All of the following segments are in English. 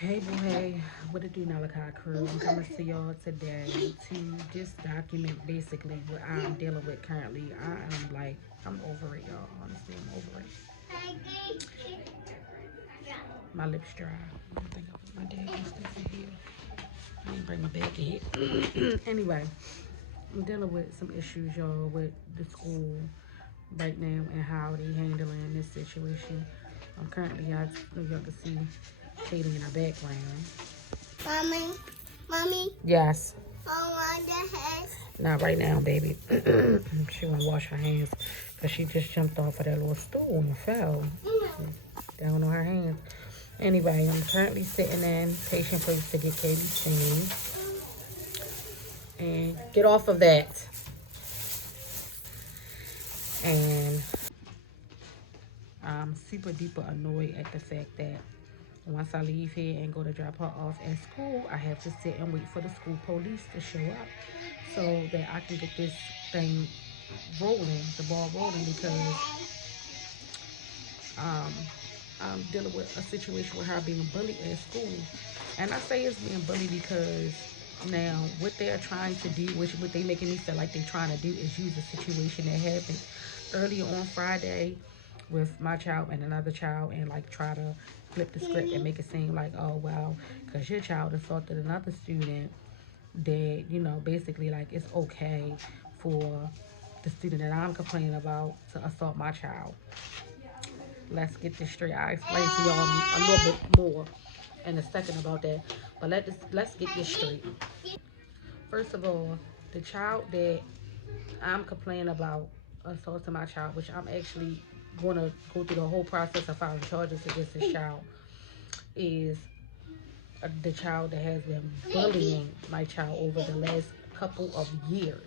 Hey boo, hey, what it do, Nalakai crew? I'm coming to y'all today to just document basically what I'm dealing with currently. I'm over it, y'all. Honestly, I'm over it. My lips dry. I think I put my dad and stuff in here. I didn't bring my bag in here. Anyway, I'm dealing with some issues, y'all, with the school right now and how they handling this situation. I'm currently, as y'all can see, Katie in our background. Mommy, mommy, Yes. I want the hands. Not right now, baby. She want to wash her hands because she just jumped off of that little stool and fell down on her hands. Anyway, I'm currently sitting in patient place to get Katie seen. And get off of that. And I'm super duper annoyed at the fact that once I leave here and go to drop her off at school, I have to sit and wait for the school police to show up so that I can get this thing rolling, the ball rolling, because um, I'm dealing with a situation with her being bullied at school. And I say it's being bullied because now what they're trying to do, which what they making me feel like they're trying to do, is use a situation that happened earlier on Friday with my child and another child and like try to flip the script and make it seem like, oh well, because your child assaulted another student, that basically like it's okay for the student that I'm complaining about to assault my child. Let's get this straight. I'll explain to y'all a little bit more in a second about that. But let's get this straight. First of all, the child that I'm complaining about assaulting my child, which I'm actually gonna go through the whole process of filing charges against this child, is the child that has been bullying my child over the last couple of years.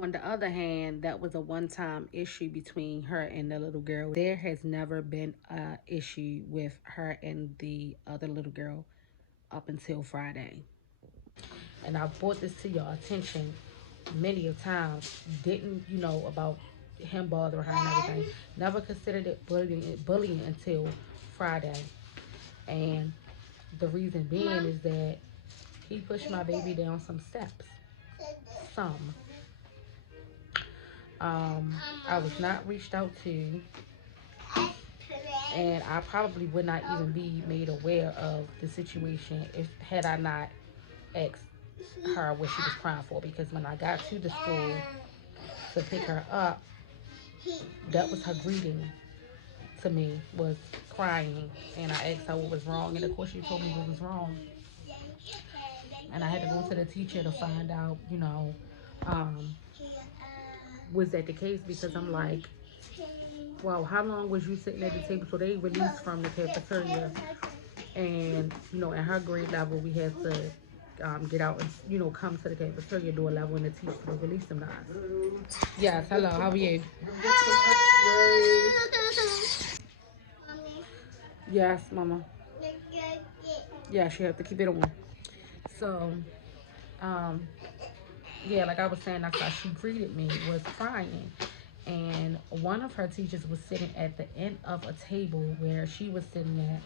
On the other hand, that was a one-time issue between her and the little girl. There has never been a issue with her and the other little girl up until Friday. And I brought this to your attention many of times. Didn't about him bothering her and everything. Never considered it bullying until Friday. And the reason being is that he pushed my baby down some steps. Some. Um, I was not reached out to, and I probably would not even be made aware of the situation if had I not asked her what she was crying for. Because when I got to the school to pick her up, that was her greeting to me, was crying, and I asked her what was wrong, and of course she told me what was wrong, and I had to go to the teacher to find out, um, was that the case? Because I'm like, well, how long was you sitting at the table? So they released from the cafeteria, and at her grade level, we had to get out and come to the cafeteria door level, and the teacher would release them to us. Yes, hello, how are you? Yes, mama. Yes, you have to keep it on. So, um, yeah, like I was saying, that's how she greeted me, was crying. And one of her teachers was sitting at the end of a table where she was sitting at.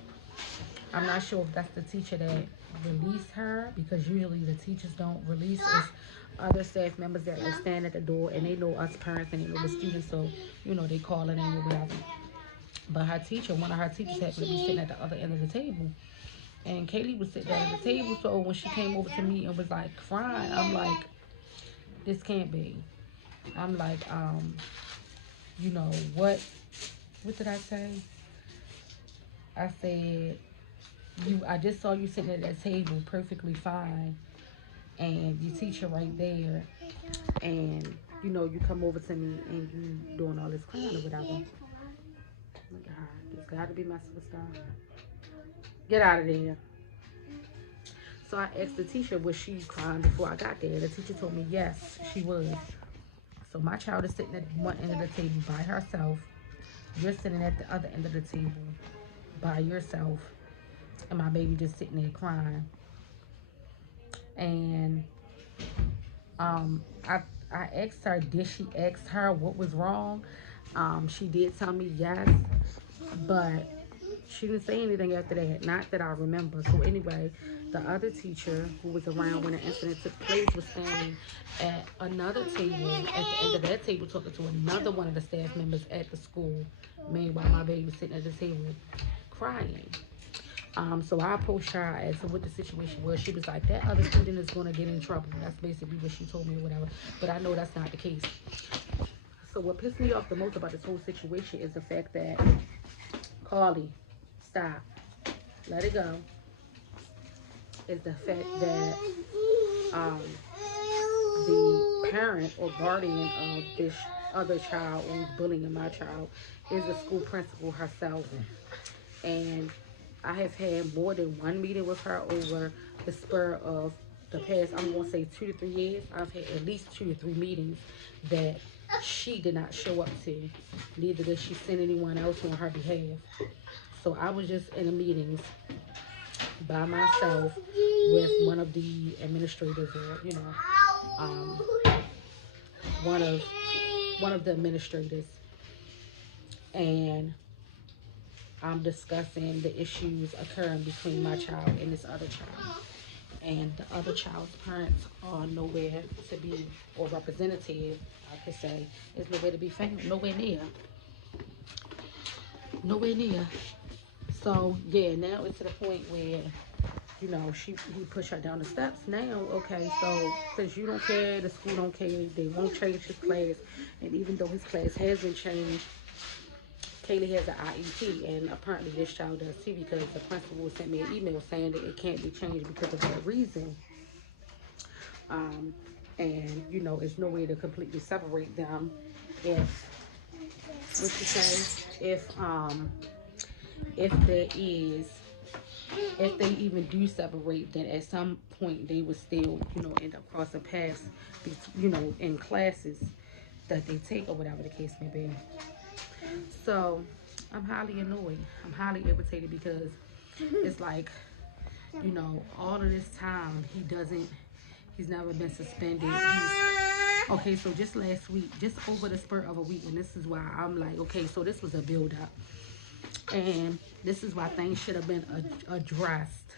I'm not sure if that's the teacher that released her, because usually the teachers don't release us. Other staff members that like stand at the door and they know us parents and they know the students, so they call it name or whatever. But her teacher, one of her teachers, happened to be sitting at the other end of the table, and Kaylee was sitting at the table. So when she came over to me and was like crying, I'm like, this can't be. I'm like, you know what? What did I say? I said, I just saw you sitting at that table perfectly fine, and your teacher right there, and you come over to me and you doing all this crying or whatever. Look at her. Just got to be my superstar. Get out of there. So I asked the teacher, was she crying before I got there? The teacher told me yes, she was. So my child is sitting at one end of the table by herself. You're sitting at the other end of the table by yourself, and my baby just sitting there crying. And um, I I asked her, did she ask her what was wrong? She did tell me yes, but She didn't say anything after that, not that I remember. So anyway, the other teacher who was around when the incident took place was standing at another table, at the end of that table, talking to another one of the staff members at the school. Meanwhile, my baby was sitting at the table crying. So I approached her as to what the situation was. She was like, that other student is going to get in trouble. That's basically what she told me or whatever. But I know that's not the case. So what pissed me off the most about this whole situation is the fact that Carly, stop, let it go, is the fact that um, the parent or guardian of this other child who's bullying my child is the school principal herself. And I have had more than one meeting with her over the spur of the past, I'm going to say 2 to 3 years. I've had at least 2 to 3 meetings that she did not show up to. Neither did she send anyone else on her behalf. So I was just in the meetings by myself with one of the administrators, or um, one of the administrators, and I'm discussing the issues occurring between my child and this other child. And the other child's parents are nowhere to be, or representative, I could say, is nowhere to be found, nowhere near. Nowhere near. So yeah, now it's to the point where he pushed her down the steps. Now, okay, so since you don't care, the school don't care, they won't change his class, and even though his class hasn't changed, Kaylee has an IEP, and apparently this child does too, because the principal sent me an email saying that it can't be changed because of that reason. And it's no way to completely separate them if, what you say, if there is, if they even do separate, then at some point they would still, end up crossing paths, in classes that they take or whatever the case may be. So I'm highly annoyed. I'm highly irritated because it's like, all of this time he's never been suspended. Okay, so just last week, just over the spur of a week, and this is why I'm like, okay, so this was a build up. And this is why things should have been addressed.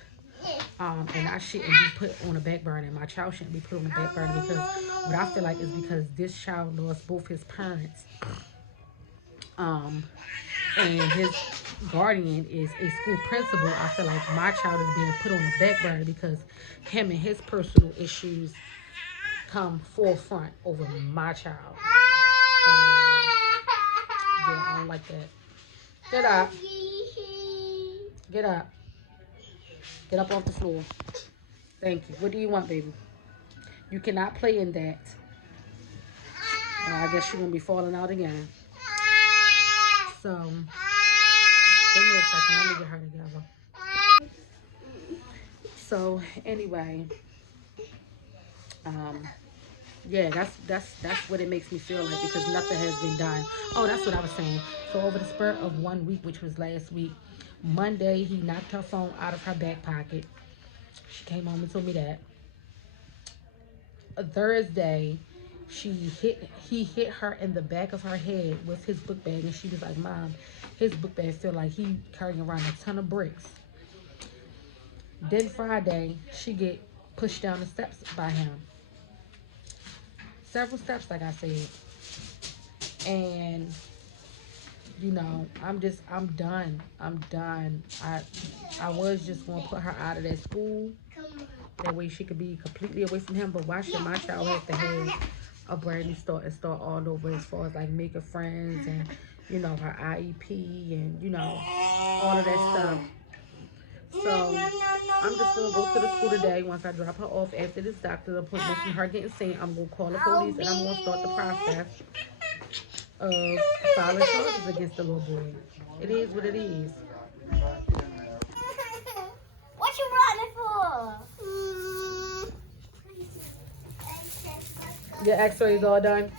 And I shouldn't be put on a back burner. My child shouldn't be put on a back burner, because what I feel like is because this child lost both his parents. And his guardian is a school principal. I feel like my child is being put on the back burner because him and his personal issues come forefront over my child. Yeah, I don't like that. Get up. Get up. Get up off the floor. Thank you. What do you want, baby? You cannot play in that. I guess you're going to be falling out again. So, give me a second. Let me get her together. So, anyway, yeah, that's what it makes me feel like, because nothing has been done. Oh, that's what I was saying. So over the spur of 1 week, which was last week, Monday, he knocked her phone out of her back pocket. She came home and told me that. Thursday, he hit her in the back of her head with his book bag, and she was like, Mom, his book bag feel like he carrying around a ton of bricks. Then Friday, she get pushed down the steps by him. Several steps, like I said. And I'm done. I'm done. I was just gonna put her out of that school. That way she could be completely away from him. But why should my child have to have a brand new start and start all over, as far as like making friends and her IEP and all of that stuff. So I'm just gonna go to the school today. Once I drop her off after this doctor's appointment from her getting seen, I'm gonna call the police and I'm gonna start the process of filing charges against the little boy. It is what it is. What you running for? Your x-rays all done?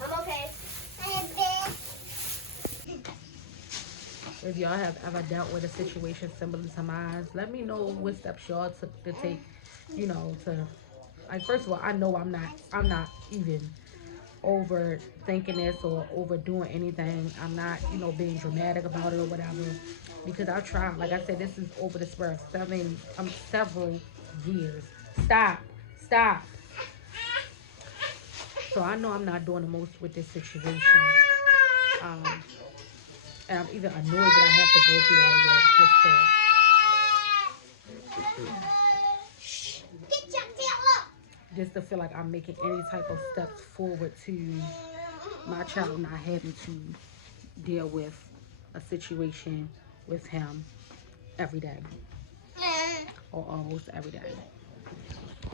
I'm okay. If y'all have ever dealt with a situation similar to mine, let me know what steps y'all took to take, to, like, first of all, I know I'm not even overthinking this or overdoing anything. I'm not, being dramatic about it or whatever. Because I tried. Like I said, this is over the span of several years. Stop. Stop. So I know I'm not doing the most with this situation. Um, and I'm even annoyed that I have to go through all of this just to feel like I'm making any type of steps forward to my child not having to deal with a situation with him every day or almost every day.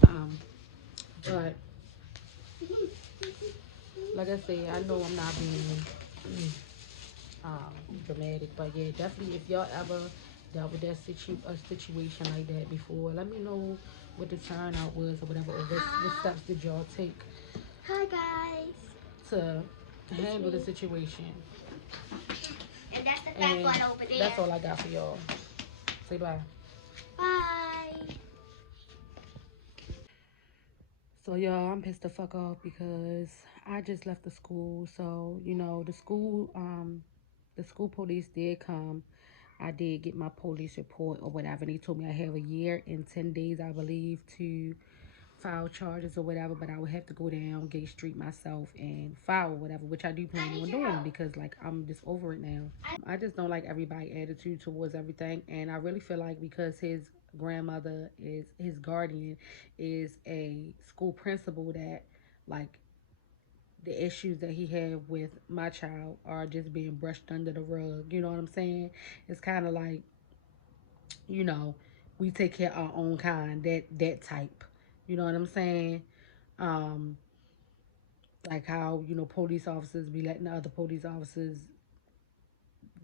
Um, but like I said, I know I'm not being dramatic, but yeah, definitely if y'all ever dealt with a situation like that before, let me know what the turnout was or whatever, or what steps did y'all take Hi guys. to handle the situation. And that's the fat one over there. That's all I got for y'all. Say bye. Bye. So y'all, I'm pissed the fuck off because I just left the school. So, the school police did come. I did get my police report or whatever. They told me I have a year and 10 days, I believe, to file charges or whatever, but I would have to go down Gate Street myself and file whatever, which I do plan on doing because like I'm just over it now. I just don't like everybody's attitude towards everything, and I really feel like because his guardian is a school principal, that like the issues that he had with my child are just being brushed under the rug. You know what I'm saying? It's kind of like, you know, we take care of our own kind, that type. You know what I'm saying? Um, like how, police officers be letting the other police officers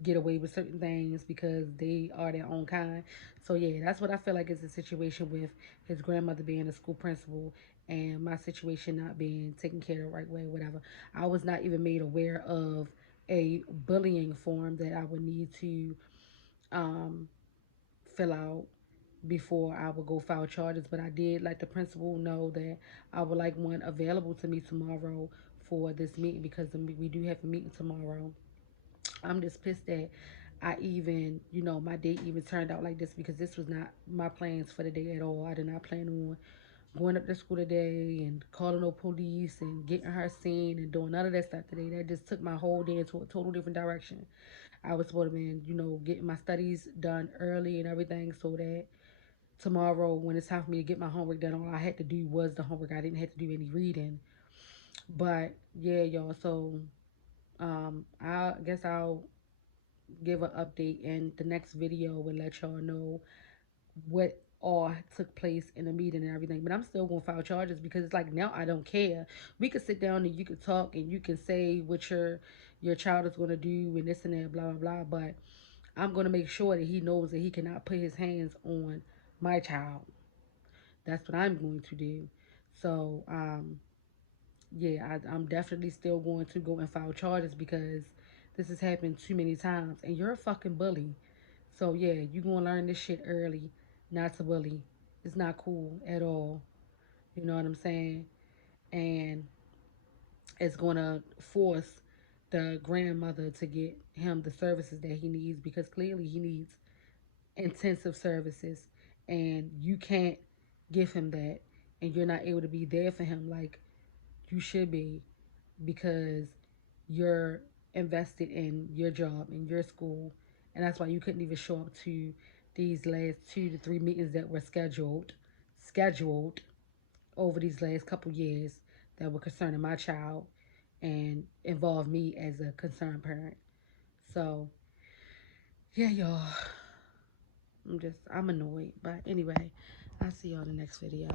get away with certain things because they are their own kind. So yeah, that's what I feel like is the situation with his grandmother being a school principal and my situation not being taken care of the right way, whatever. I was not even made aware of a bullying form that I would need to um, fill out before I would go file charges. But I did let the principal know that I would like one available to me tomorrow for this meeting because we do have a meeting tomorrow. I'm just pissed that I even, my day even turned out like this because this was not my plans for the day at all. I did not plan on going up to school today and calling no police and getting her seen and doing none of that stuff today. That just took my whole day into a total different direction. I was supposed to be, getting my studies done early and everything so that tomorrow when it's time for me to get my homework done, all I had to do was the homework. I didn't have to do any reading. But yeah, y'all, so I guess I'll give an update and the next video will let y'all know what all took place in the meeting and everything. But I'm still gonna file charges because it's like now I don't care. We could sit down and you could talk and you can say what your child is gonna do and this and that, blah blah blah. But I'm gonna make sure that he knows that he cannot put his hands on my child. That's what I'm going to do. So yeah, I'm definitely still going to go and file charges because this has happened too many times and you're a fucking bully. So yeah, you gonna learn this shit early, not to bully. It's not cool at all. You know what I'm saying? And it's gonna force the grandmother to get him the services that he needs because clearly he needs intensive services and you can't give him that and you're not able to be there for him like you should be because you're invested in your job and your school, and that's why you couldn't even show up to these last 2 to 3 meetings that were scheduled over these last couple years that were concerning my child and involve me as a concerned parent. So yeah, y'all, I'm annoyed, but anyway, I'll see y'all in the next video.